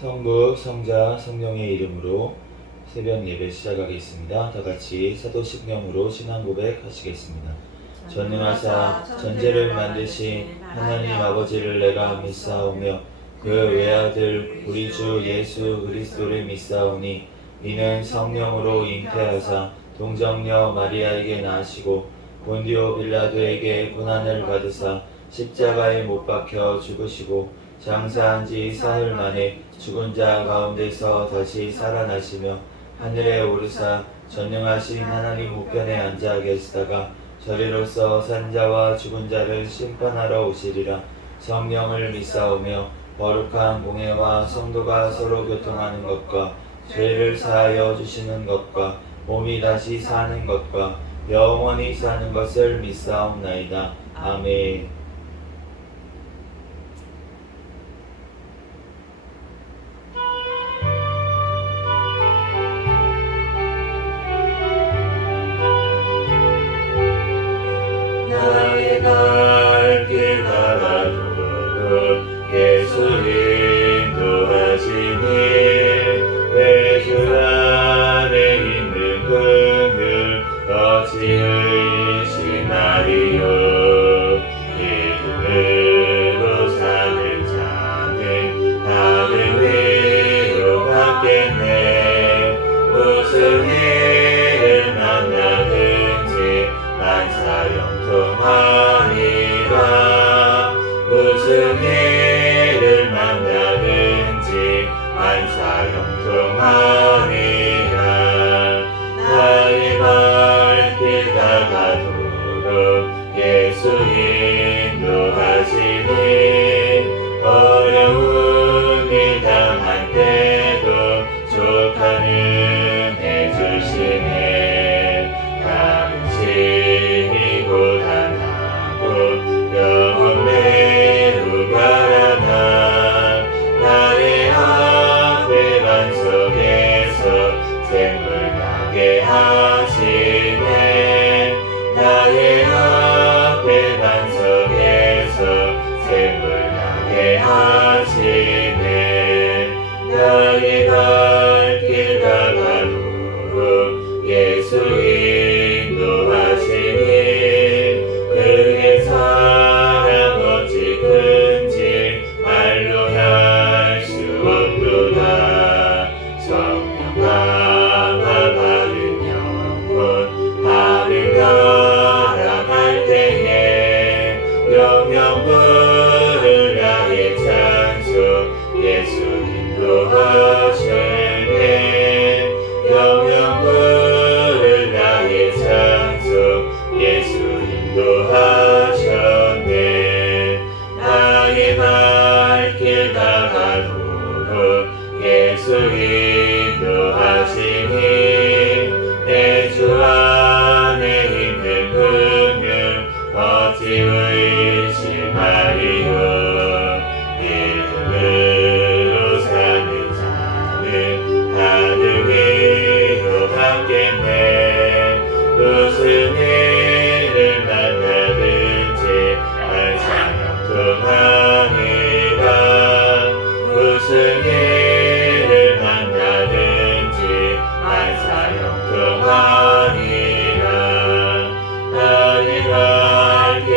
성부, 성자, 성령의 이름으로 새벽 예배 시작하겠습니다. 다 같이 사도신경으로 신앙 고백하시겠습니다. 전능하사 전제를 만드신 하나님 아버지를 내가 믿사오며 그 외아들 우리 주 예수 그리스도를 믿사오니 이는 성령으로 잉태하사 동정녀 마리아에게 나시고 본디오 빌라도에게 고난을 받으사 십자가에 못 박혀 죽으시고 장사한 지 사흘 만에 죽은 자 가운데서 다시 살아나시며 하늘에 오르사 전능하신 하나님 우편에 앉아 계시다가 저리로서 산 자와 죽은 자를 심판하러 오시리라. 성령을 믿사오며 거룩한 공회와 성도가 서로 교통하는 것과 죄를 사하여 주시는 것과 몸이 다시 사는 것과 영원히 사는 것을 믿사옵나이다. 아멘. 나의 갈 길 가라도록 예수 인도하시니 예수 안에 있는 긍휼 어찌 의심하리요. 믿음으로 사는 자는 하늘 위로 받겠네. 무슨 일을 만나든지 만사형통하리라. 무슨 일을 만나든지 만사형통하리라. 나의 발길 다가도록 예수 인도하시니 어려운 일 당할 때도 족한 은혜 주시네. 당신이 고단하고 영혼 매우 가라나 나의 앞에 반석에서 샘물 나게 하시네. 나의 앞에 반석에서 샘물 나게 하시네. 나의 발길 다가도록 예수 인도하시니 그의 사랑 어찌 큰지 말로 할 수 없도다. 성령 감화 받은 영혼 하늘 날아갈 때에 영영 부를 나의 찬송 예수 인도하시네. 영영 부를 나의 찬송 예수 인도하셨네. 나의 발길 다가도록 예수 인도하시니 내 주 안에 있는 긍휼 어찌 의심하리요. 믿음으로 사는 자는 하늘 위로 받겠네. 무슨 일을 만나든지 만사형통하리라. 무슨 일을 만나든지 만사형통하리라. 나의 갈 길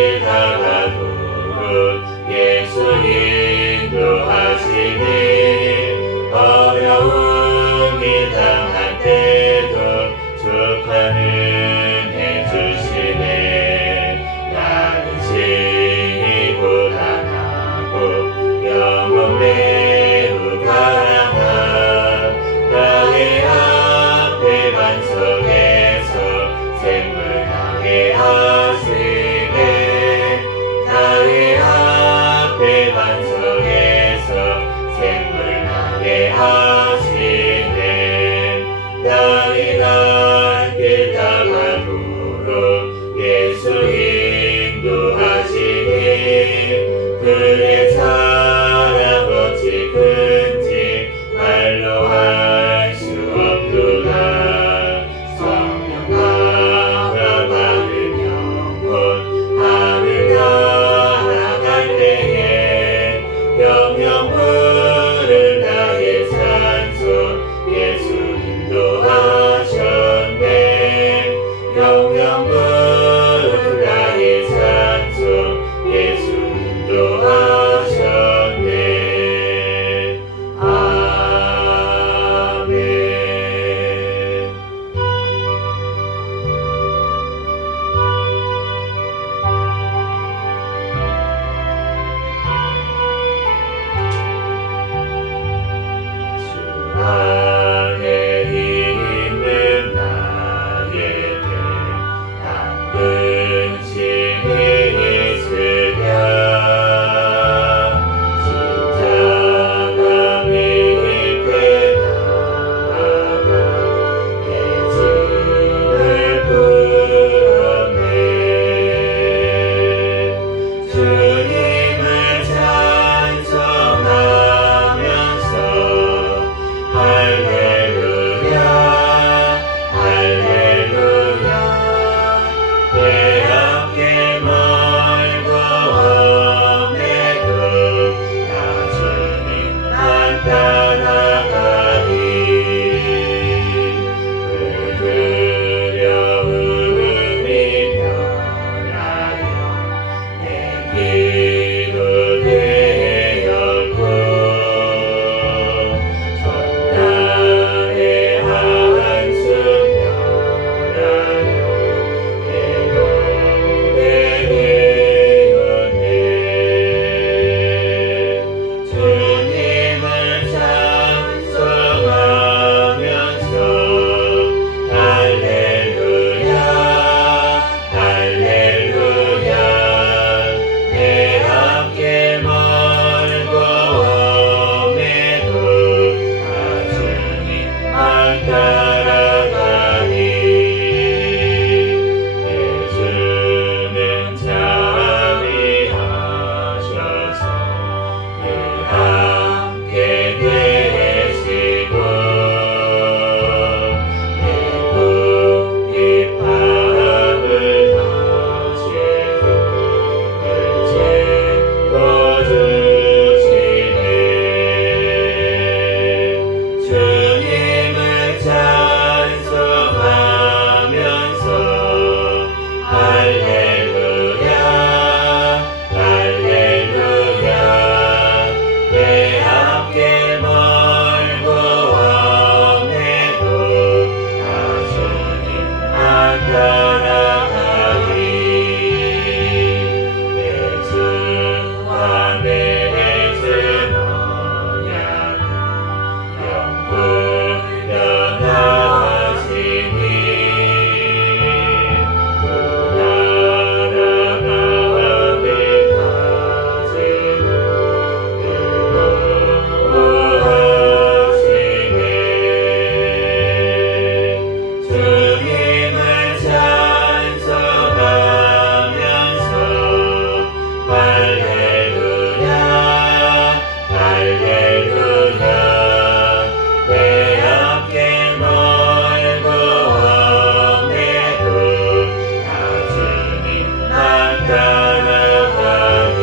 따라가니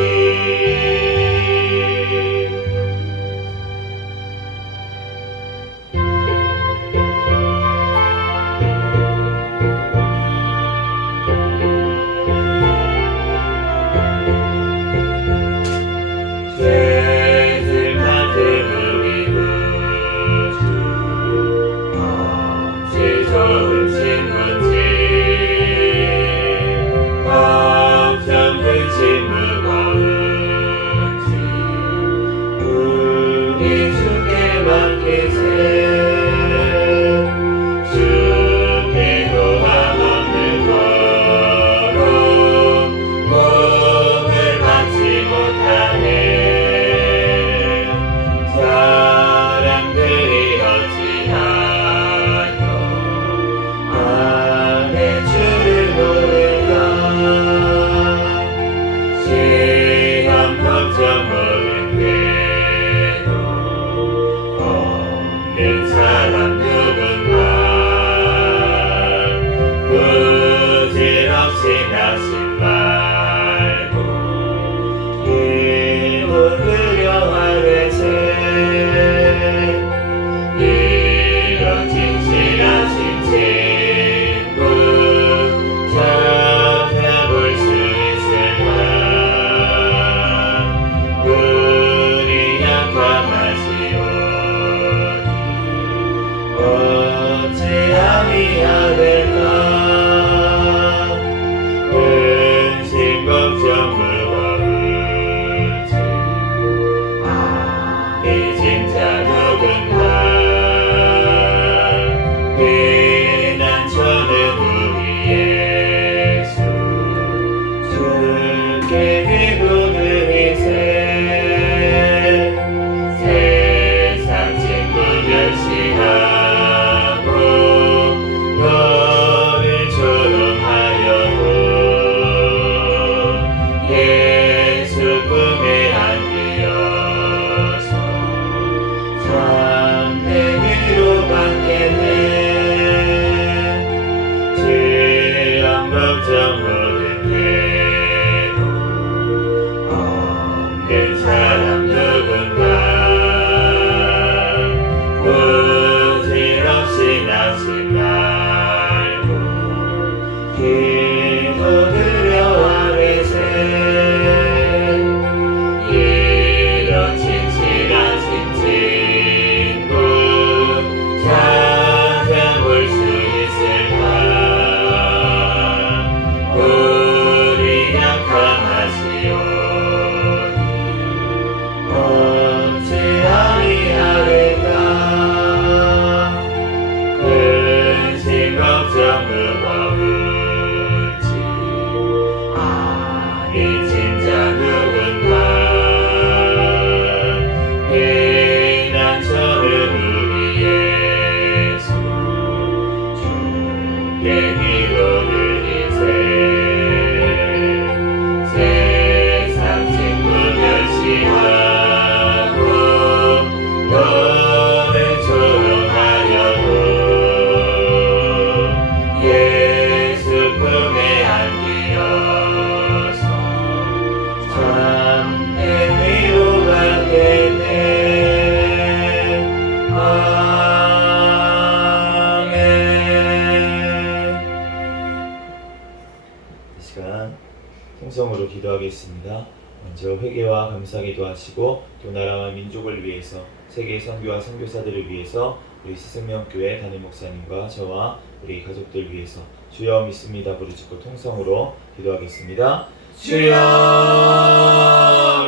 죄를 받은 우리 구주 어찌 좋은 친구지 걱정 근심 무거운지 우리 주께 맡기세 주께 고함 없는 거로 복을 받지 못하네 사람들이 어찌하여 안에 주를 모를까 시험 걱정 모든 괴로 없는 사람 누군가 부질없이 나신 말고 기도 그려하래세 이런 진실하신 친구 찾아볼 수 있을까 우리 약함하시오니 어찌 아니하될까 근심 걱정 무거운지 이 진짜 누군가 비난처는 우리 예수 주께 기도드리세 세상 친구 멸시하고 너를 조롱하여도 예수 품에 안기어서 참된 위로받겠네 시험 걱정 모든 괴로 없는 사람 누군가 부질없이 나신 말고 기도드려 아래세 이런 진실하신 친구 찾아볼 수 있을까 우리 약함하시오니 어찌 아니하리까 근심 걱정 무거운지 이 진짜 누군가 비난처는 우리 예수 주께 기도드리세 세상 친구 멸시하고 너를 조롱하여도 예수 품에 안기어서 참된 위로받겠네 아멘. 이 시간 통성으로 기도하겠습니다. 먼저 회개와 감사기도 하시고 또 나라와 민족을 위해서 세계 선교와 선교사들을 위해서 우리 새생명교회 담임 목사님과 저와 우리 가족들 위해서 주여 믿습니다 부르짖고 통성으로 기도하겠습니다. 주여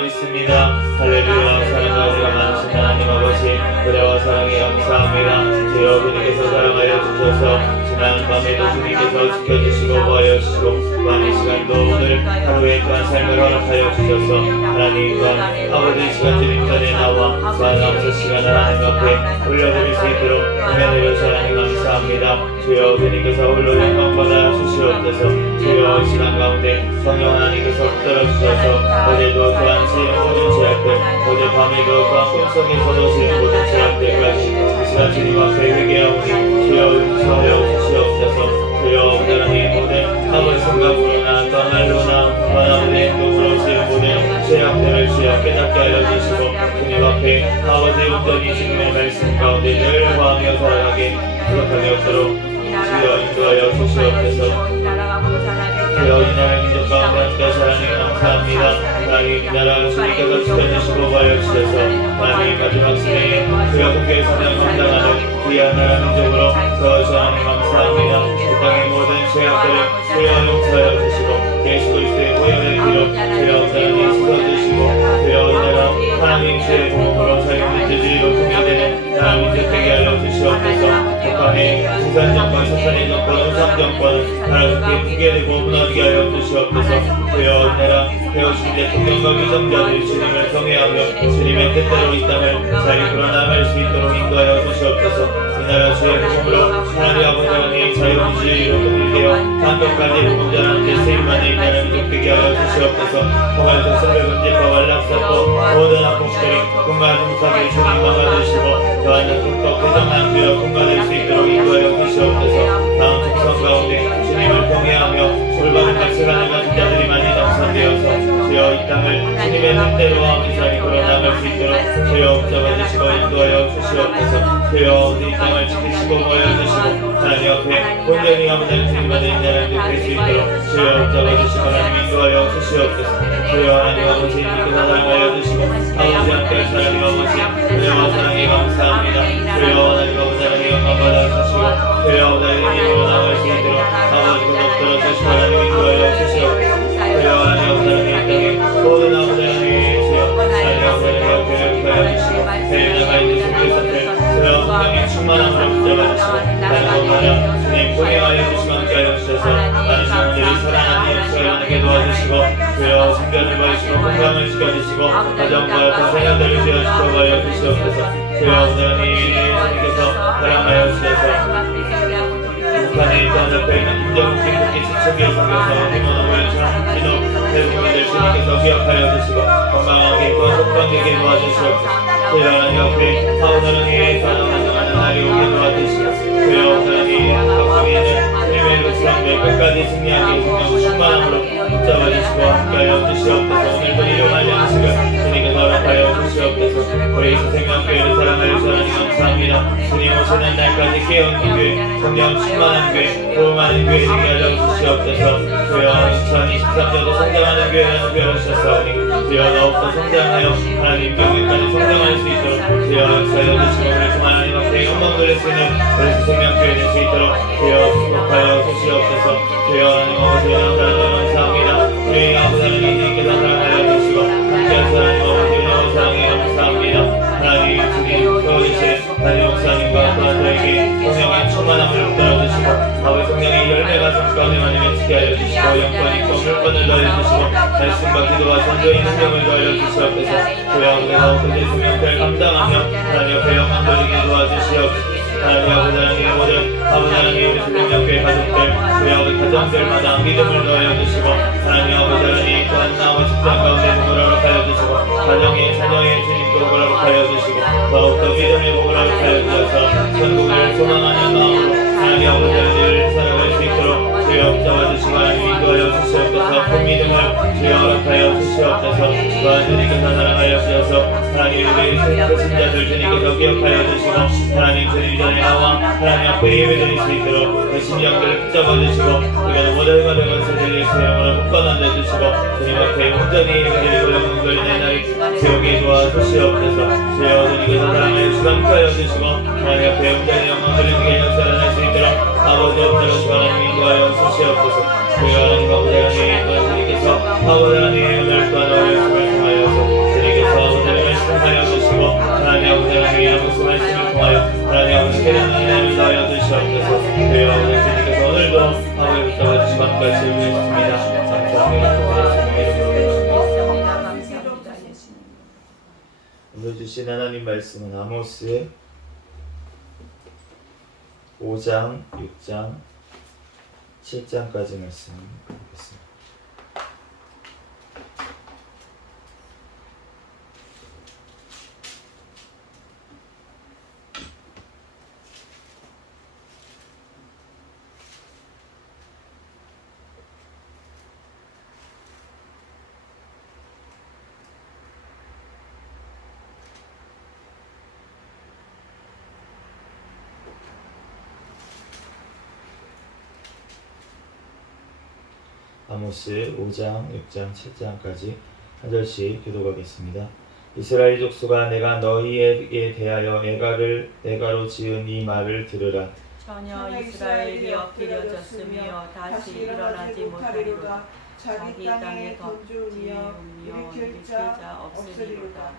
믿습니다. 할렐루야. 사랑과 은혜가 많으신 하나님 아버지 은혜와 사랑에 감사합니다. 주여 주님께서 사랑하여 주셔서 지난 밤에도 주님께서 지켜주시고 보하여 주시고 또한 이 시간도 오늘 하루의 또한 삶을 허락하여 주셔서 하나님 또한 아버지 시간 주님 전에 나와 또한 아버지 시간 하나님 앞에 올려드릴 수 있도록 은혜 내려주셔서 하나님 감사합니다. 주여 주님께서 홀로 영광 받아 주시옵소서. 주여 이 시간 가운데 성령 하나님께서 붙들어 주셔서 어제도 또한 모든 죄악들 어제 밤에도 또한 꿈속에서도 모든 죄악들까지 이 시간 주님 앞에 회개하오니 주여 용서하여 주시옵소서. 주여 하나님 모든 아버지 생각으로나 또 말로나 주여 깨닫게 하여 주시고 주님 앞에 아버지 온전히 주님의 말씀 가운데 늘 거하며 살아가게 부족함이 없도록 주여 인도하여 주시옵소서. 주여 이 나라 민족 가운데 함께하시 하나님 감사합니다. 하나님 이 나라 주님께서 지켜주시고 보여주셔서 하나님 마지막 시대에 주여 국교의 사명 감당하는 귀한 나라 민족으로 세워주셔서 하나님 감사합니다. 이 땅의 모든 죄악들을 주여 용서하여 주시고 예수 그리스도의 보혈의 피로 주여 온전히 씻어주시고 주여 이 나라 하나님 주의 복음으로 저희 민족들이 로통이 되는 나라 민족 되게 하여 주시옵소서. 북한의 지산정권, 사탄의 정권, 우상정권 나라 주께 붕괴되고 무너지게 하여 주시옵소서. 주여 이 나라 배우신 대통령과 위정자들이 주님을 경외하며 주님의 뜻대로 이 땅을 잘 이끌어나갈 수 있도록 인도하여 주시옵소서. 이 나라 주의 복음으로 하나님 아버지 하나님 자유민주주의로 통일되어 한국까지 복음전하는 데 세임만이 나라 민족 되게 하여 주시옵소서. 통하여서 성별 문제과 완락사고 모든 학폭들이 군가중사를 주님 막아주시고 저하는 국적 개정한 주여 군가될 수 있도록 인도하여 주시옵소서. 다음 총선 가운데 주님을 경외하며 올바른 가치관을 가진 자들이 많이 당선되어서 주여 이 땅을 주님의 뜻대로 아버지 잘 이끌어나갈 수 있도록 주여 붙잡아주시고 인도하여 주시옵소서. 주여 이 땅을 지키시고 모여주시고 하나님 옆에 온전히 아버지 주님만의 인자를 느낄 수 있도록 주여 붙잡아주시고 하나님 인도하여 주시옵소서. 주여 하나님 아버지 주님께서 사랑하여 주시고 아버지 함께 하나님 아버지 주여 사랑에 감사합니다. 주여 하나님 아버지 하나님 영광 받아주시고 주여 하나님으로 나갈 수 있도록 아버지 구독 들어주시고 하나님 인도하여 주시옵소서. 주여 하나님 아버지 하나님 이 땅에 모든 아버지 하나님 주여 하나님 아버지 하나님 교회를 구하여 주시고 대인자가 있는 성교사들 주여 성령의 충만함으로 붙잡아주시고 하나님 아버지 주님 공행하여 주시고 함께하여 주셔서 많은 사람들이 사랑하는 수요하게 도와주시고 주여 성전을 버리시고 건강을 시켜주시고 가정과 자녀들을 지어주시고 하여 주시옵소서. 주여 하나님 주님께서 사랑하여 주셔서 북한에 일단 옆에 있는 김정은 김국기 지척의 성교사 김원호의 장진호 대통령들 주님께서 기억하여 주시고 건강하게 속병되게 도와주시옵소서. 주여 하나님 옆에 하오나는 위에 가능하는 날이 오게 도와주시고 주여 하나님 박성희는 주님의 룩상들 끝까지 승리하게 성령 충만함으로 붙잡아주시고 함께하여 주시옵소서. 오늘도 일용할 양식을 주님께서 허락하여 주시옵소서. 우리 생명교회를 사랑하여 주셔서 하나님 감사합니다. 주님 오시는 날까지 깨어있는 교회 성령 충만한 교회 도움하는 교회 되게 하여 주시옵소서. 주여 2023년도 성장하는 교회라는 교회를 주셨사오니 주여 더욱더 성장하여 하나님 교회까지 성장할 수 있도록 주여 역사하여 주시고 우리 주 하나님 앞에 영광 돌릴 수 있는 우리 생명교회 될 수 있도록 주여 축복하여 주시옵소서. 주여 하나님 아버지 하나님 감사합니다. 우리 아버지 하나님께서 사랑하여 주시고 함께하신 하나님 아버지 은혜와 사랑에 감사합니다. 하나님 주님 도와주신 하나님 목사님과 그들에게 성령의 충만함을 붙들어주시고 아버지 성령의 열매가 성과를 많이 맺히게 하여 주시고 영권 있고 물권을 더해주시고 말씀과 기도와 전도의 능력을 더해주시옵소서. 주여 내가 그들의 성령을 감당하며 하나님 옆에 영광 돌리게 도와주시옵소서. 하나님 아버지 하나님의 모든 아버지 하나님 우리 생명교회 가족들 주여 아버지 가정들마다 믿음을 더해주시고 하나님 아버지 하나님 또한 아버지 직장 가운데 복을 허락하여 주시고 가정의 자녀의 주님도 복을 허락하여 주시고 더욱더 믿음의 복을 허락하여 주셔서 천국을 소망하는 마음으로 하나님 아버지 하나님을 살아갈 수 있도록 주여 붙잡아주시고 하나님 인도하여 주시옵소서. 큰 믿음을 주여 허락하여 주시옵소서. 또한 주님께서 사랑하여 주셔서 하나님 우리 신자들 주님께서 기억하여 주시고 하나님 주님 전에 나와 하나님 앞에 예배드릴 수 있도록 그 심령들을 붙잡아주시고 우리가 모델과 되면서 드릴 수 이름으로 묶어넣어 주시고 주님 앞에 온전히 예배드리고 영광 돌리는 날이 지옥에 도와주시옵소서. 주여 주님께서 사랑하여 주감하여 주시고 하나님 앞에 온전히 영광 돌리는 역사를 수 있도록 아버지 없도록 하나님 인도하여 주시옵소서. 주여 하나님 아버지 하나님 또한 주님께서 아버지 하나님 오늘 또한 말씀을 통하여서 주님께서 아버지를 말씀하여 주시고 하나님 아버지 하나님의 아버지 말씀을 통하여 하나님 아버지 깨닫는 은혜를 더하여 주시옵소서. 주여 하나님 주님께서 오늘도 아버지 붙잡아주시고 함께하시 위하였습니다. 감사합니다. 오늘 주신 하나님 말씀은 아모스 5장, 6장, 7장까지 말씀 보겠습니다. 아모스 5장, 6장, 7장까지 한 절씩 교독하겠습니다. 이스라엘 족속아 내가 너희에게 대하여 애가로 지은 이 말을 들으라. 전혀 이스라엘이 엎드려졌으며 다시 일어나지 못하리로다. 자기 땅에 던지우며 일으킬 자 없으리로다.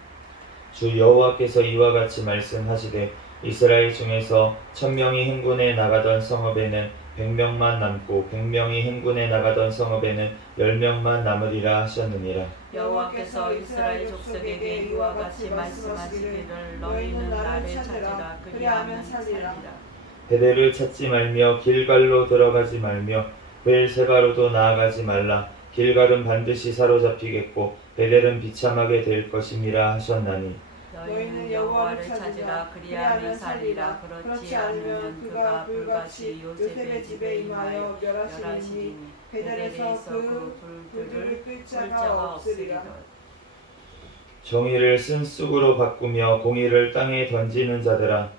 주 여호와께서 이와 같이 말씀하시되 이스라엘 중에서 1000명이 행군에 나가던 성읍에는 100명만 남고 100명이 행군에 나가던 성읍에는 10명만 남으리라 하셨느니라. 여호와께서 이스라엘 족속에게 이와 같이 말씀하시기를 너희는 나를 찾으라 그리하면 살리라. 베델을 찾지 말며 길갈로 들어가지 말며 벨세바로도 나아가지 말라. 길갈은 반드시 사로잡히겠고 베델은 비참하게 될 것임이라 하셨나니 너희는 여호와를 찾으라 그리하면 살리라. 그렇지 않으면 그가 불같이 요셉의 집에 임하여 멸하시리니 베델에서 그 불들을 끌 자가 없으리라. 정의를 쓴쑥으로 바꾸며 공의를 땅에 던지는 자들아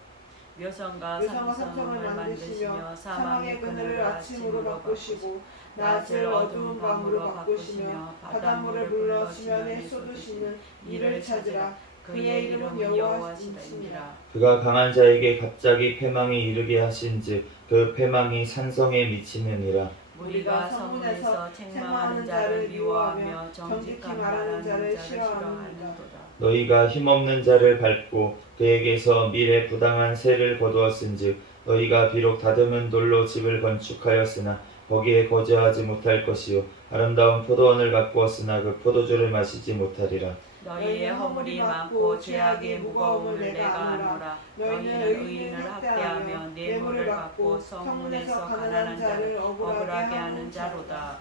묘성과 삼성을 만드시며 사망의 그늘을 아침으로 바꾸시고 낮을 어두운 밤으로 바꾸시며 바닷물을 불러 수면에 쏟으시는 이를 찾으라. 그의 이름은 여호와시니라. 그가 강한 자에게 갑자기 패망이 이르게 하신즉 그 패망이 산성에 미치느니라. 우리가 성문에서 책망하는 자를 미워하며 정직히 말하는 자를 싫어하는도다. 너희가 힘없는 자를 밟고 그에게서 미래 부당한 세를 거두었은즉 너희가 비록 다듬은 돌로 집을 건축하였으나 거기에 거주하지 못할 것이요 아름다운 포도원을 가꾸었으나 그 포도주를 마시지 못하리라. 너희의 허물이 많고 죄악의 무거움을 내가 아노라. 너희는 의인을 학대하며 뇌물을 받고 성문에서 가난한 자를 억울하게 하는 자로다.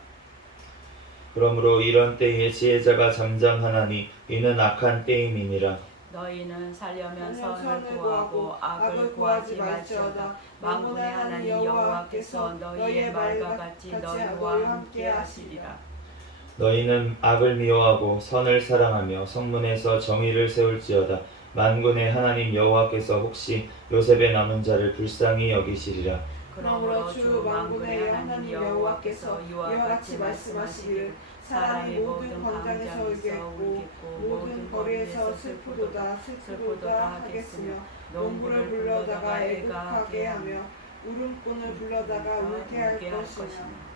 그러므로 이런 때에 지혜자가 잠잠하나니 이는 악한 때임이니라. 너희는 살려면 선을 구하고 악을 구하지 말지어다. 만군의 하나님 여호와께서 너희의 말과 같이 너희와 함께 하시리라. 너희는 악을 미워하고 선을 사랑하며 성문에서 정의를 세울지어다. 만군의 하나님 여호와께서 혹시 요셉의 남은 자를 불쌍히 여기시리라. 그러므로 주 만군의 하나님 여호와께서 이와 같이 말씀하시기를 사람이 모든 광장에서 울겠고 모든 거리에서 슬프도다 하겠으며 농부를 불러다가 애국하게 하며 울음꾼을 불러다가 울게 할 것이며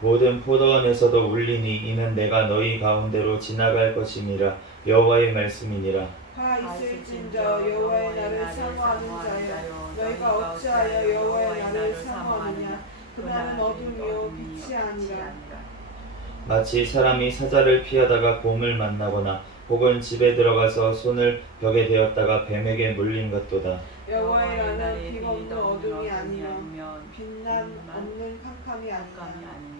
모든 포도원에서도 울리니 이는 내가 너희 가운데로 지나갈 것임이라. 여호와의 말씀이니라. 하 있을진저 여호와의 날을 사모하는 자여 너희가 어찌하여 여호와의 날을 사모하느냐. 그날은 어둠이요 빛이 아니라. 마치 사람이 사자를 피하다가 곰을 만나거나 혹은 집에 들어가서 손을 벽에 대었다가 뱀에게 물린 것도다. 여호와의 날은 비가 없는 어둠이 아니면 빛난 없는 캄캄이 아니라.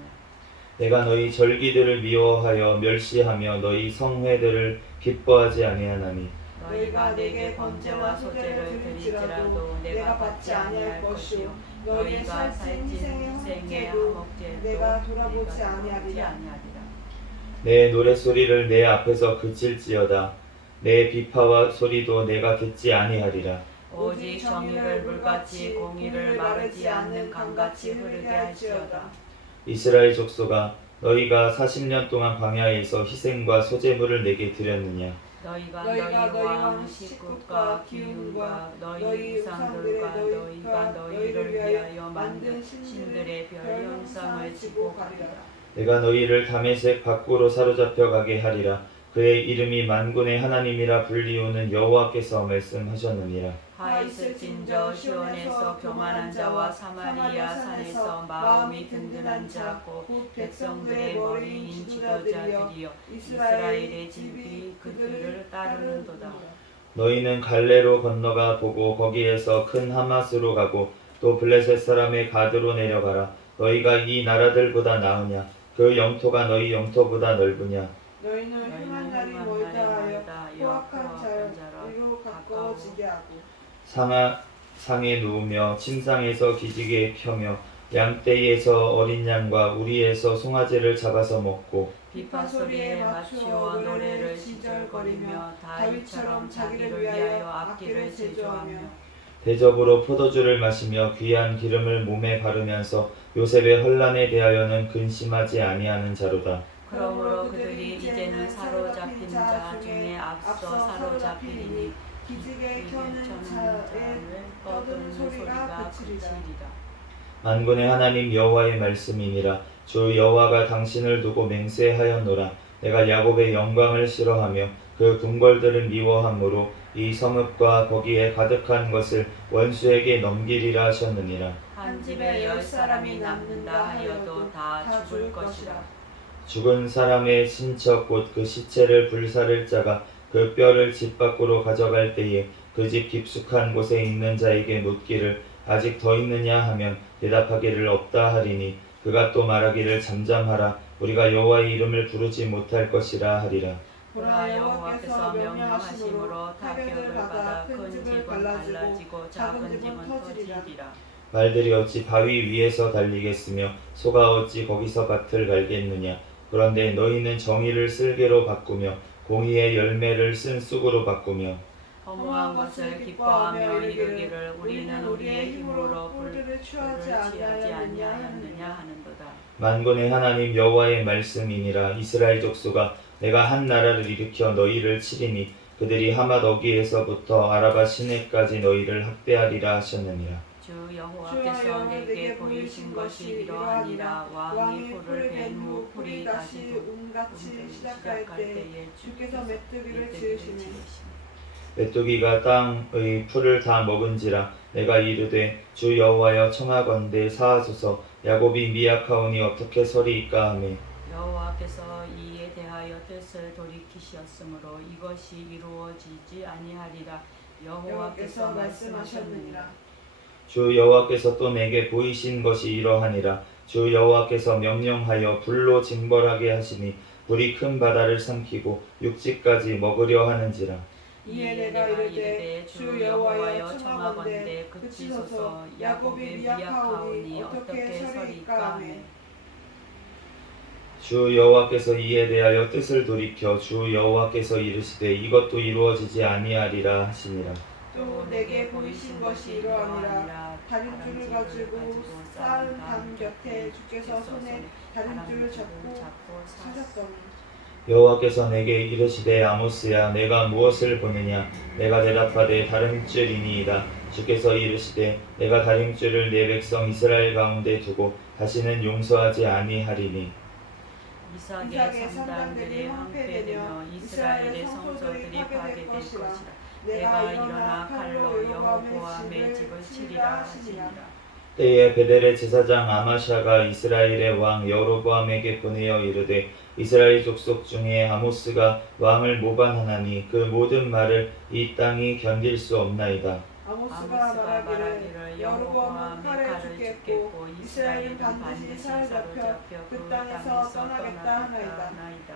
내가 너희 절기들을 미워하여 멸시하며 너희 성회들을 기뻐하지 아니하나니 너희가 내게 번제와 소제를 드릴지라도 내가 받지 아니할 것이요 너희의 살찐 희생의 화목제도 내가 돌아보지 아니하리라. 내 노랫소리를 내 앞에서 그칠지어다. 내 비파와 소리도 내가 듣지 아니하리라. 오직 정의를 물같이 공의를 마르지 않는 강같이 흐르게 할지어다. 이스라엘 족속아 너희가 40년 동안 광야에서 희생과 소제물을 내게 드렸느냐. 너희가 너희 왕 식국과 기운과 너희 우상들과 너희가 너희를 위하여 만든 신들의 별 형상을 지고 가리라. 내가 너희를 다메섹 밖으로 사로잡혀 가게 하리라. 그의 이름이 만군의 하나님이라 불리우는 여호와께서 말씀하셨느니라. 하 있을진저 시온에서 교만한 자와 사마리아 산에서 마음이 든든한 자 곧 백성들의 머리인 지도자들이여 이스라엘의 집이 그들을 따르는도다. 너희는 갈레로 건너가 보고 거기에서 큰 하맛으로 가고 또 블레셋 사람의 가드로 내려가라. 너희가 이 나라들보다 나으냐. 그 영토가 너희 영토보다 넓으냐. 너희는 흉한 날이 멀다 하여 포악한 자로 가까워지게 하고 상에 누우며 침상에서 기지개 펴며 양떼에서 어린 양과 우리에서 송아지를 잡아서 먹고 비파 소리에 맞추어 노래를 시절거리며 다윗처럼 자기를 위하여 악기를 제조하며 대접으로 포도주를 마시며 귀한 기름을 몸에 바르면서 요셉의 혼란에 대하여는 근심하지 아니하는 자로다. 그러므로 그들이 이제는 사로잡힌 자 중에 앞서 사로잡히리니 기지개 켜는 자의 떠드는 소리가 그치리라. 만군의 하나님 여호와의 말씀이니라. 주 여호와가 당신을 두고 맹세하였노라. 내가 야곱의 영광을 싫어하며 그 궁궐들을 미워함으로 이 성읍과 거기에 가득한 것을 원수에게 넘기리라 하셨느니라. 한 집에 10사람이 남는다 하여도 다 죽을 것이라. 죽은 사람의 친척 곧 그 시체를 불사를 자가 그 뼈를 집 밖으로 가져갈 때에 그 집 깊숙한 곳에 있는 자에게 묻기를 아직 더 있느냐 하면 대답하기를 없다 하리니 그가 또 말하기를 잠잠하라 우리가 여호와의 이름을 부르지 못할 것이라 하리라. 보라 여호와께서 명령하심으로 타격을 받아 큰 집은 갈라지고 작은 집은 터지리라. 말들이 어찌 바위 위에서 달리겠으며 소가 어찌 거기서 밭을 갈겠느냐. 그런데 너희는 정의를 쓸개로 바꾸며 공의의 열매를 쓴 쑥으로 바꾸며 허무한 것을 기뻐하며 이르기를 우리는 우리의 힘으로 불들을 취하지 아니하였느냐 하는도다. 만군의 하나님 여호와의 말씀이니라. 이스라엘 족속아 내가 한 나라를 일으켜 너희를 치리니 그들이 하맛 어기에서부터 아라바 시내까지 너희를 학대하리라 하셨느니라. 주 여호와께서 내게 보이신 것이 이러하니라. 왕이 풀을 벤 후 풀이 다시 움같이 시작할 때에 주께서 메뚜기를 지으시니 메뚜기가 땅의 풀을 다 먹은지라. 내가 이르되 주 여호와여 청하건대 사하소서. 야곱이 미약하오니 어떻게 서리이까 하매 여호와께서 이에 대하여 뜻을 돌이키셨으므로 이것이 이루어지지 아니하리라. 여호와께서 말씀하셨느니라. 주 여호와께서 또 내게 보이신 것이 이러하니라. 주 여호와께서 명령하여 불로 징벌하게 하시니 불이 큰 바다를 삼키고 육지까지 먹으려 하는지라. 이에 내가 이르되 주 여호와여 청하건대 그치소서. 야곱이 미약하오니 어떻게 서리이까 하매 주 여호와께서 이에 대하여 뜻을 돌이켜 주 여호와께서 이르시되 이것도 이루어지지 아니하리라 하시니라. 또 내게 보이신 것이 이러하니라. 다림줄을 가지고 쌓은 담 곁에 주께서 손에 다림줄을 잡고 서셨더니 여호와께서 내게 이르시되 아모스야 내가 무엇을 보느냐. 내가 대답하되 다림줄이니이다. 주께서 이르시되 내가 다림줄을 내 백성 이스라엘 가운데 두고 다시는 용서하지 아니하리니 이삭의 산당들이 황폐되며 이스라엘의 성소들이 파괴될 것이라. 내가 일어나 칼로 여호보암의 집을 치리라 하시니라. 때에 베델의 제사장 아마샤가 이스라엘의 왕 여로보암에게 보내어 이르되 이스라엘 족속 중에 아모스가 왕을 모반하나니 그 모든 말을 이 땅이 견딜 수 없나이다. 아모스가 말하기를 여로보암은 칼에 죽겠고 이스라엘은 반드시 사로잡혀 그 땅에서 떠나겠다 하나이다.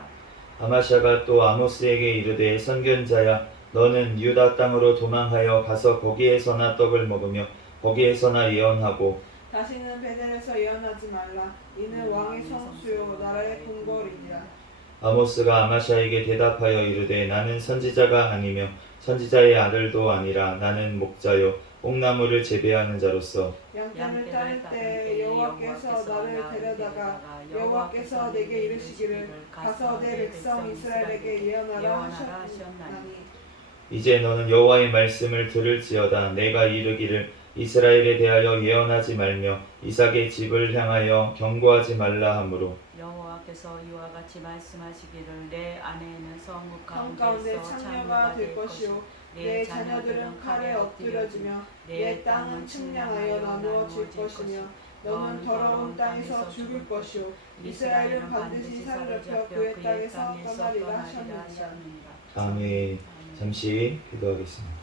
아마샤가 또 아모스에게 이르되 선견자야 너는 유다 땅으로 도망하여 가서 거기에서나 떡을 먹으며 거기에서나 예언하고 다시는 베델에서 예언하지 말라. 이는 왕의 성수요 나라의 궁궐이니라. 아모스가 아마샤에게 대답하여 이르되 나는 선지자가 아니며 선지자의 아들도 아니라 나는 목자요 뽕나무를 재배하는 자로서 양떼를 따를 때 여호와께서 나를 데려다가 여호와께서 내게 이르시기를 가서 내 백성 이스라엘에게 예언하라 하셨나니 이제 너는 여호와의 말씀을 들을지어다. 내가 이르기를 이스라엘에 대하여 예언하지 말며 이삭의 집을 향하여 경고하지 말라 하므로 여호와께서 이와 같이 말씀하시기를 내 아내는 성읍 가운데 가운데서 창녀가 될 것이요 내 자녀들은 칼에 엎드려지며 내 땅은 측량하여 나누어질 것이며 너는 더러운 땅에서 죽을 것이요 이스라엘은 반드시 사로잡혀 그의 땅에서 떠나리라 하셨느니라. 아멘. 잠시 기도하겠습니다.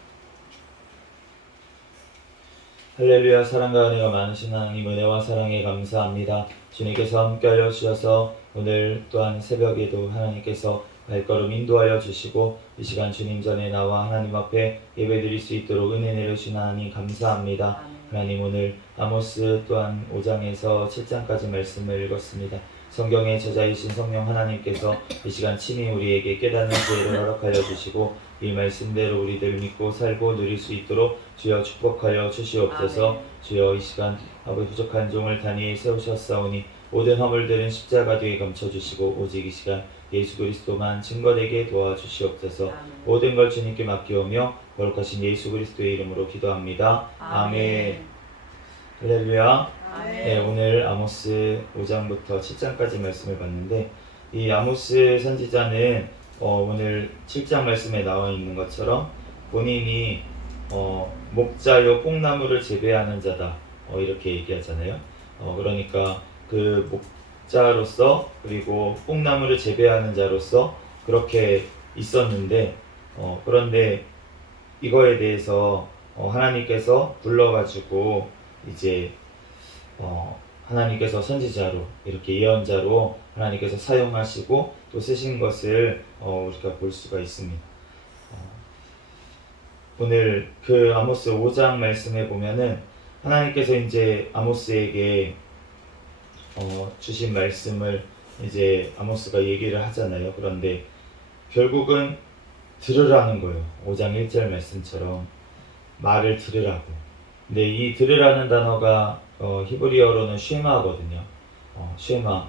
할렐루야. 사랑과 은혜가 많으신 하나님 은혜와 사랑에 감사합니다. 주님께서 함께하여 주셔서 오늘 또한 새벽에도 하나님께서 발걸음 인도하여 주시고 이 시간 주님 전에 나와 하나님 앞에 예배드릴 수 있도록 은혜 내려주신 하나님 감사합니다. 하나님 오늘 아모스 또한 5장에서 7장까지 말씀을 읽었습니다. 성경에 저자이신 성령 하나님께서 이 시간 친히 우리에게 깨닫는 지혜를 허락하여 주시고 이 말씀대로 우리들 믿고 살고 누릴 수 있도록 주여 축복하여 주시옵소서. 아멘. 주여 이 시간 아버지 부족한 종을 단위에 세우셨사오니 모든 허물들은 십자가 뒤에 감춰주시고 오직 이 시간 예수 그리스도만 증거되게 도와주시옵소서. 아멘. 모든 걸 주님께 맡기오며 거룩하신 예수 그리스도의 이름으로 기도합니다. 아멘. 할렐루야. 아멘. 네, 오늘 아모스 5장부터 7장까지 말씀을 봤는데 이 아모스 선지자는 오늘 7장 말씀에 나와 있는 것처럼 본인이 목자요 뽕나무를 재배하는 자다 이렇게 얘기하잖아요. 그러니까 그 목자로서 그리고 뽕나무를 재배하는 자로서 그렇게 있었는데 그런데 이거에 대해서 하나님께서 불러가지고 이제 하나님께서 선지자로 이렇게 예언자로 하나님께서 사용하시고 또 쓰신 것을 우리가 볼 수가 있습니다. 오늘 그 아모스 5장 말씀에 보면은 하나님께서 이제 아모스에게 주신 말씀을 이제 아모스가 얘기를 하잖아요. 그런데 결국은 들으라는 거예요. 5장 1절 말씀처럼 말을 들으라고. 근데 이 들으라는 단어가 히브리어로는 쉐마거든요. 쉐마,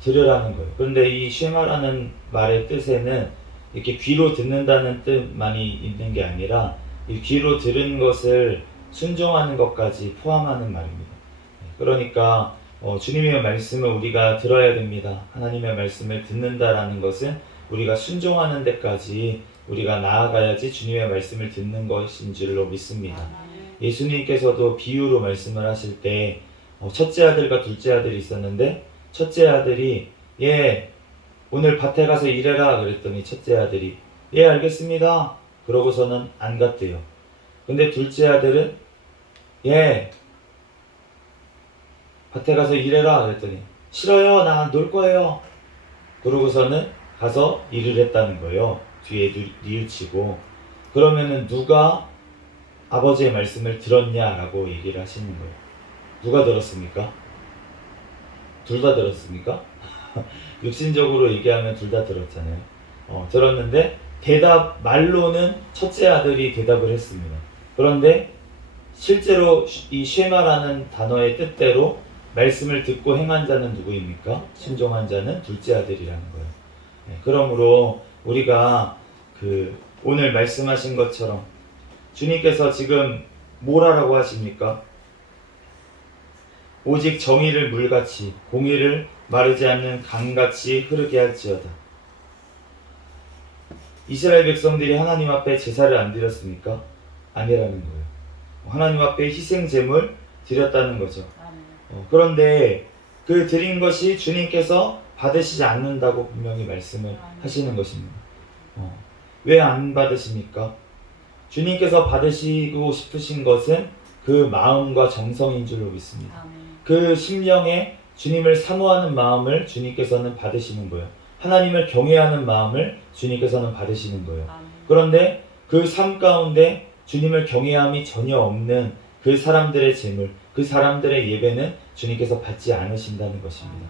들으라는 거예요. 그런데 이 쉐마라는 말의 뜻에는 이렇게 귀로 듣는다는 뜻만이 있는 게 아니라 이 귀로 들은 것을 순종하는 것까지 포함하는 말입니다. 그러니까 주님의 말씀을 우리가 들어야 됩니다. 하나님의 말씀을 듣는다라는 것은 우리가 순종하는 데까지 우리가 나아가야지 주님의 말씀을 듣는 것인 줄로 믿습니다. 예수님께서도 비유로 말씀을 하실 때 첫째 아들과 둘째 아들이 있었는데 첫째 아들이 오늘 밭에 가서 일해라 그랬더니 첫째 아들이 알겠습니다 그러고서는 안 갔대요. 근데 둘째 아들은 밭에 가서 일해라 그랬더니 싫어요, 나 놀 거예요 그러고서는 가서 일을 했다는 거예요. 뒤에 뉘우치고. 그러면은 누가 아버지의 말씀을 들었냐라고 얘기를 하시는 거예요. 누가 들었습니까? 둘 다 들었습니까? 육신적으로 얘기하면 둘 다 들었잖아요. 들었는데 말로는 첫째 아들이 대답을 했습니다. 그런데 실제로 이 쉐마라는 단어의 뜻대로 말씀을 듣고 행한 자는 누구입니까? 순종한 자는 둘째 아들이라는 거예요. 그러므로 우리가 오늘 말씀하신 것처럼 주님께서 지금 뭘 하라고 하십니까? 오직 정의를 물같이 공의를 마르지 않는 강같이 흐르게 할지어다. 이스라엘 백성들이 하나님 앞에 제사를 안 드렸습니까? 아니라는 거예요. 하나님 앞에 희생 제물 드렸다는 거죠. 그런데 그 드린 것이 주님께서 받으시지 않는다고 분명히 말씀을 하시는 것입니다. 왜 안 받으십니까? 주님께서 받으시고 싶으신 것은 그 마음과 정성인 줄로 믿습니다. 그 심령에 주님을 사모하는 마음을 주님께서는 받으시는 거예요. 하나님을 경외하는 마음을 주님께서는 받으시는 거예요. 그런데 그 삶 가운데 주님을 경외함이 전혀 없는 그 사람들의 제물, 그 사람들의 예배는 주님께서 받지 않으신다는 것입니다.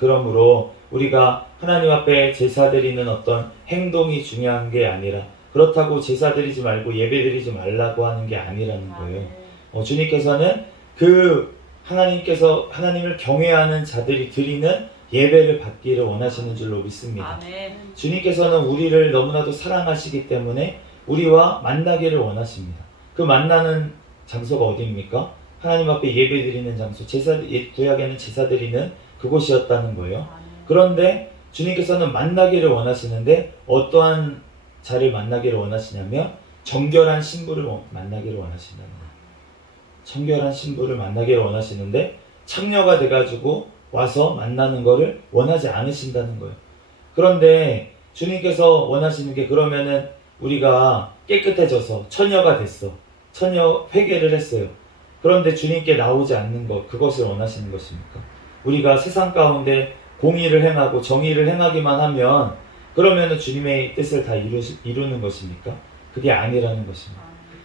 그러므로 우리가 하나님 앞에 제사 드리는 어떤 행동이 중요한 게 아니라 그렇다고 제사 드리지 말고 예배 드리지 말라고 하는 게 아니라는 거예요. 주님께서는 하나님을 경외하는 자들이 드리는 예배를 받기를 원하시는 줄로 믿습니다. 주님께서는 우리를 너무나도 사랑하시기 때문에 우리와 만나기를 원하십니다. 그 만나는 장소가 어디입니까? 하나님 앞에 예배 드리는 장소, 구약에는 제사 드리는 그곳이었다는 거예요. 그런데 주님께서는 만나기를 원하시는데 어떠한 자를 만나기를 원하시냐면 정결한 신부를 만나기를 원하신다는 거예요. 정결한 신부를 만나기를 원하시는데 창녀가 돼가지고 와서 만나는 것을 원하지 않으신다는 거예요. 그런데 주님께서 원하시는 게 그러면은 우리가 깨끗해져서 처녀가 됐어. 처녀 회개를 했어요. 그런데 주님께 나오지 않는 것, 그것을 원하시는 것입니까? 우리가 세상 가운데 공의를 행하고 정의를 행하기만 하면 그러면은 주님의 뜻을 다 이루는 것입니까? 그게 아니라는 것입니다.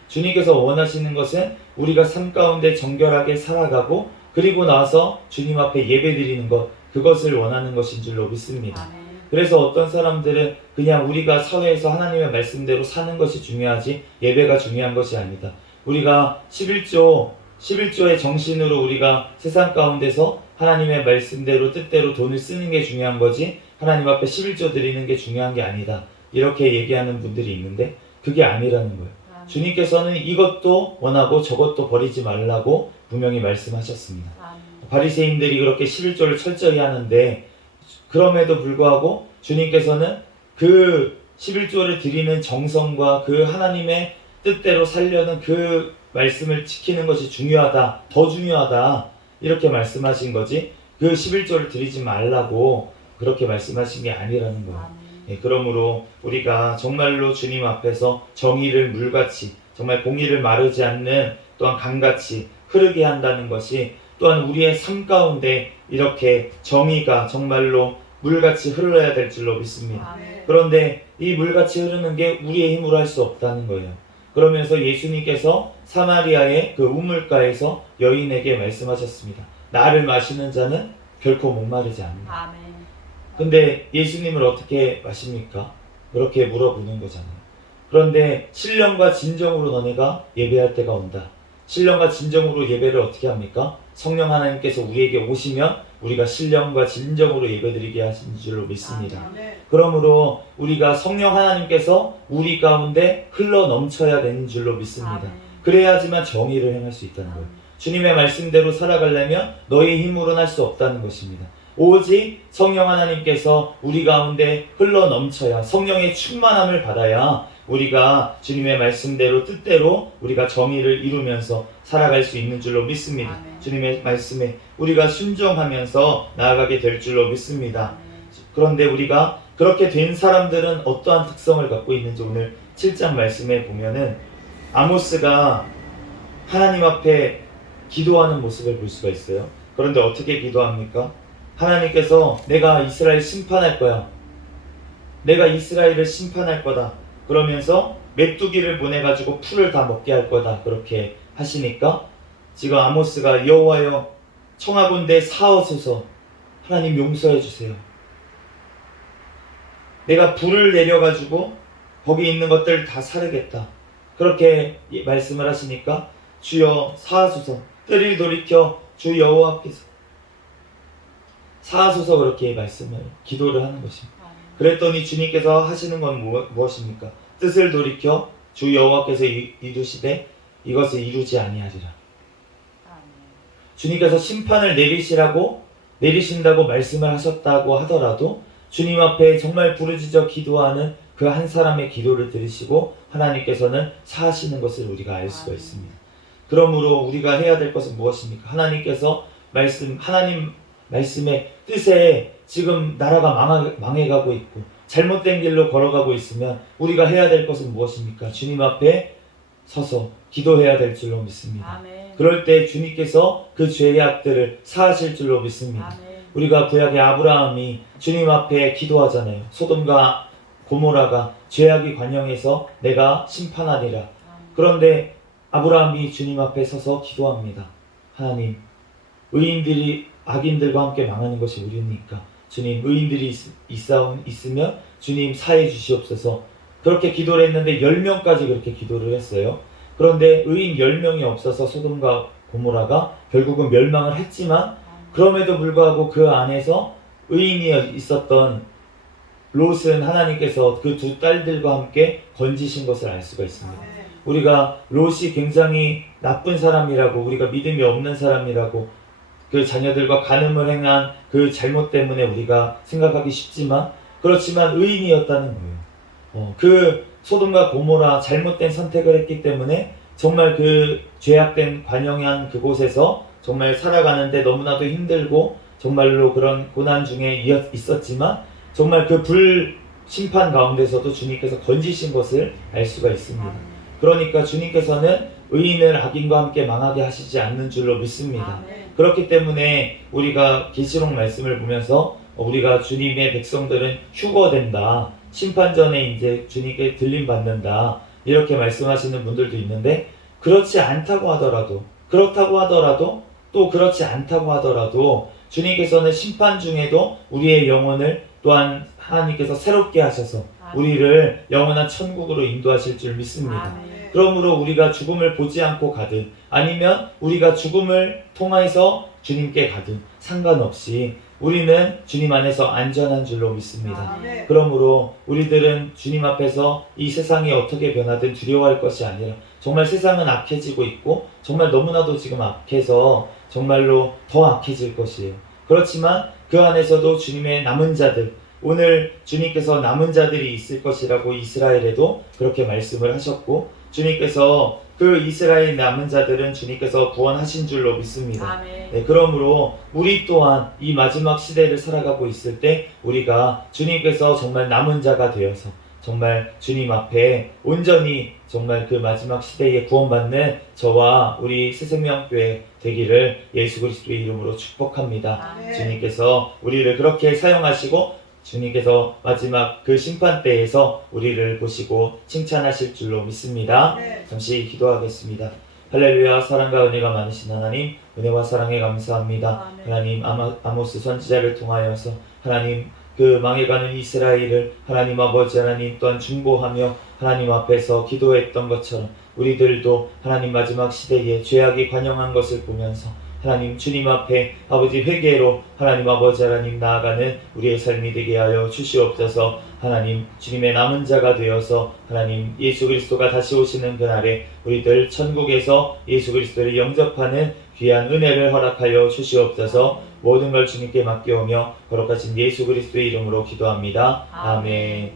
주님께서 원하시는 것은 우리가 삶 가운데 정결하게 살아가고 그리고 나서 주님 앞에 예배 드리는 것, 그것을 원하는 것인 줄로 믿습니다. 아멘. 그래서 어떤 사람들은 그냥 우리가 사회에서 하나님의 말씀대로 사는 것이 중요하지 예배가 중요한 것이 아니다. 우리가 11조의 정신으로 우리가 세상 가운데서 하나님의 말씀대로 뜻대로 돈을 쓰는 게 중요한 거지 하나님 앞에 11조 드리는 게 중요한 게 아니다. 이렇게 얘기하는 분들이 있는데 그게 아니라는 거예요. 아멘. 주님께서는 이것도 원하고 저것도 버리지 말라고 분명히 말씀하셨습니다. 아멘. 바리새인들이 그렇게 11조를 철저히 하는데 그럼에도 불구하고 주님께서는 그 11조를 드리는 정성과 그 하나님의 뜻대로 살려는 그 말씀을 지키는 것이 중요하다, 더 중요하다 이렇게 말씀하신 거지 그 11조를 드리지 말라고 그렇게 말씀하신 게 아니라는 거예요. 아멘. 예, 그러므로 우리가 정말로 주님 앞에서 정의를 물같이 정말 공의를 마르지 않는 또한 강같이 흐르게 한다는 것이 또한 우리의 삶 가운데 이렇게 정의가 정말로 물같이 흘러야 될 줄로 믿습니다. 아멘. 그런데 이 물같이 흐르는 게 우리의 힘으로 할 수 없다는 거예요. 그러면서 예수님께서 사마리아의 그 우물가에서 여인에게 말씀하셨습니다. 나를 마시는 자는 결코 목마르지 않는다. 아멘. 근데 예수님을 어떻게 마십니까? 그렇게 물어보는 거잖아요. 그런데 신령과 진정으로 너네가 예배할 때가 온다. 신령과 진정으로 예배를 어떻게 합니까? 성령 하나님께서 우리에게 오시면 우리가 신령과 진정으로 예배드리게 하신 줄로 믿습니다. 아멘. 그러므로 우리가 성령 하나님께서 우리 가운데 흘러 넘쳐야 되는 줄로 믿습니다. 아멘. 그래야지만 정의를 행할 수 있다는 거예요. 주님의 말씀대로 살아가려면 너의 힘으로는 할 수 없다는 것입니다. 오직 성령 하나님께서 우리 가운데 흘러 넘쳐야 성령의 충만함을 받아야 우리가 주님의 말씀대로 뜻대로 우리가 정의를 이루면서 살아갈 수 있는 줄로 믿습니다. 아멘. 주님의 말씀에 우리가 순종하면서 나아가게 될 줄로 믿습니다. 아멘. 그런데 우리가 그렇게 된 사람들은 어떠한 특성을 갖고 있는지 오늘 7장 말씀에 보면은 아모스가 하나님 앞에 기도하는 모습을 볼 수가 있어요. 그런데 어떻게 기도합니까? 하나님께서 내가 이스라엘 심판할 거야. 내가 이스라엘을 심판할 거다. 그러면서 메뚜기를 보내가지고 풀을 다 먹게 할 거다. 그렇게 하시니까 지금 아모스가 여호와여 청하건대 사하소서 하나님 용서해 주세요. 내가 불을 내려가지고 거기 있는 것들 다 사르겠다. 그렇게 말씀을 하시니까 주여 사하소서 때를 돌이켜 주 여호와께서 사하소서 그렇게 말씀을 기도를 하는 것입니다. 아멘. 그랬더니 주님께서 하시는 건 무엇입니까? 뜻을 돌이켜 주 여호와께서 이루시되 이것을 이루지 아니하리라. 아멘. 주님께서 심판을 내리신다고 말씀을 하셨다고 하더라도 주님 앞에 정말 부르짖어 기도하는 그 한 사람의 기도를 들으시고 하나님께서는 사하시는 것을 우리가 알 수가 있습니다. 그러므로 우리가 해야 될 것은 무엇입니까? 하나님께서 하나님 말씀의 뜻에 지금 나라가 망해가고 있고 잘못된 길로 걸어가고 있으면 우리가 해야 될 것은 무엇입니까? 주님 앞에 서서 기도해야 될 줄로 믿습니다. 아멘. 그럴 때 주님께서 그 죄악들을 사하실 줄로 믿습니다. 아멘. 우리가 구약의 아브라함이 주님 앞에 기도하잖아요. 소돔과 고모라가 죄악이 관영해서 내가 심판하리라. 아멘. 그런데 아브라함이 주님 앞에 서서 기도합니다. 하나님, 의인들이 악인들과 함께 망하는 것이 우리니까 주님, 의인들이 있으면 주님 사해 주시옵소서. 그렇게 기도를 했는데 10명까지 그렇게 기도를 했어요. 그런데 의인 10명이 없어서 소돔과 고모라가 결국은 멸망을 했지만 그럼에도 불구하고 그 안에서 의인이 있었던 롯은 하나님께서 그 두 딸들과 함께 건지신 것을 알 수가 있습니다. 아멘. 우리가 롯이 굉장히 나쁜 사람이라고 우리가 믿음이 없는 사람이라고 그 자녀들과 간음을 행한 그 잘못 때문에 우리가 생각하기 쉽지만 그렇지만 의인이었다는 거예요. 그 소돔과 고모라 잘못된 선택을 했기 때문에 정말 그 죄악된 관영한 그곳에서 정말 살아가는데 너무나도 힘들고 정말로 그런 고난 중에 있었지만 정말 그 불심판 가운데서도 주님께서 건지신 것을 알 수가 있습니다. 그러니까 주님께서는 의인을 악인과 함께 망하게 하시지 않는 줄로 믿습니다. 아멘. 그렇기 때문에 우리가 계시록 말씀을 보면서 우리가 주님의 백성들은 휴거된다. 심판 전에 이제 주님께 들림 받는다. 이렇게 말씀하시는 분들도 있는데 그렇지 않다고 하더라도 그렇다고 하더라도 또 그렇지 않다고 하더라도 주님께서는 심판 중에도 우리의 영혼을 또한 하나님께서 새롭게 하셔서 우리를 영원한 천국으로 인도하실 줄 믿습니다. 아멘. 그러므로 우리가 죽음을 보지 않고 가든 아니면 우리가 죽음을 통해서 주님께 가든 상관없이 우리는 주님 안에서 안전한 줄로 믿습니다. 아멘. 그러므로 우리들은 주님 앞에서 이 세상이 어떻게 변하든 두려워할 것이 아니라 정말 세상은 악해지고 있고 정말 너무나도 지금 악해서 정말로 더 악해질 것이에요. 그렇지만 그 안에서도 주님의 남은 자들, 오늘 주님께서 남은 자들이 있을 것이라고 이스라엘에도 그렇게 말씀을 하셨고 주님께서 그 이스라엘 남은 자들은 주님께서 구원하신 줄로 믿습니다. 아멘. 네, 그러므로 우리 또한 이 마지막 시대를 살아가고 있을 때 우리가 주님께서 정말 남은 자가 되어서 정말 주님 앞에 온전히 정말 그 마지막 시대에 구원받는 저와 우리 새생명교회 되기를 예수 그리스도의 이름으로 축복합니다. 아멘. 주님께서 우리를 그렇게 사용하시고 주님께서 마지막 그 심판 때에서 우리를 보시고 칭찬하실 줄로 믿습니다. 네. 잠시 기도하겠습니다. 할렐루야. 사랑과 은혜가 많으신 하나님, 은혜와 사랑에 감사합니다. 아멘. 하나님 아모스 선지자를 통하여서 하나님 그 망해가는 이스라엘을 하나님 아버지 하나님 또한 중보하며 하나님 앞에서 기도했던 것처럼 우리들도 하나님 마지막 시대에 죄악이 관영한 것을 보면서 하나님 주님 앞에 아버지 회개로 하나님 아버지 하나님 나아가는 우리의 삶이 되게 하여 주시옵소서. 하나님 주님의 남은 자가 되어서 하나님 예수 그리스도가 다시 오시는 그날에 우리들 천국에서 예수 그리스도를 영접하는 귀한 은혜를 허락하여 주시옵소서. 모든 걸 주님께 맡겨오며 거룩하신 예수 그리스도의 이름으로 기도합니다. 아멘.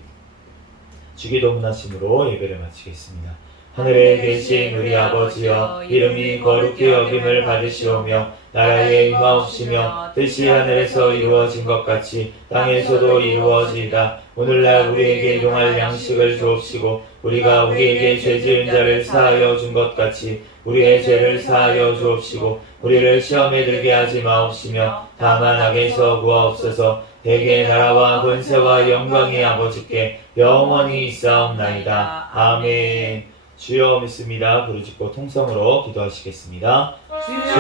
주기도 문하심으로 예배를 마치겠습니다. 하늘에 계신 우리 아버지여, 이름이 거룩히 여김을 받으시오며 나라에 임하옵시며 뜻이 하늘에서 이루어진 것 같이 땅에서도 이루어지이다. 오늘날 우리에게 일용할 양식을 주옵시고 우리가 우리에게 죄 지은 자를 사하여 준 것 같이 우리의 죄를 사하여 주옵시고 우리를 시험에 들게 하지 마옵시며 다만 악에서 구하옵소서. 대개 나라와 권세와 영광이 아버지께 영원히 있사옵나이다. 아멘. 주여 믿습니다. 부르짖고 통성으로 기도하시겠습니다. 주여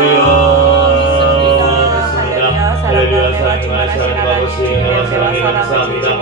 믿습니다. 할렐루야. 사랑이 많으신 하나님 아버지, 은혜와 사랑에 감사합니다.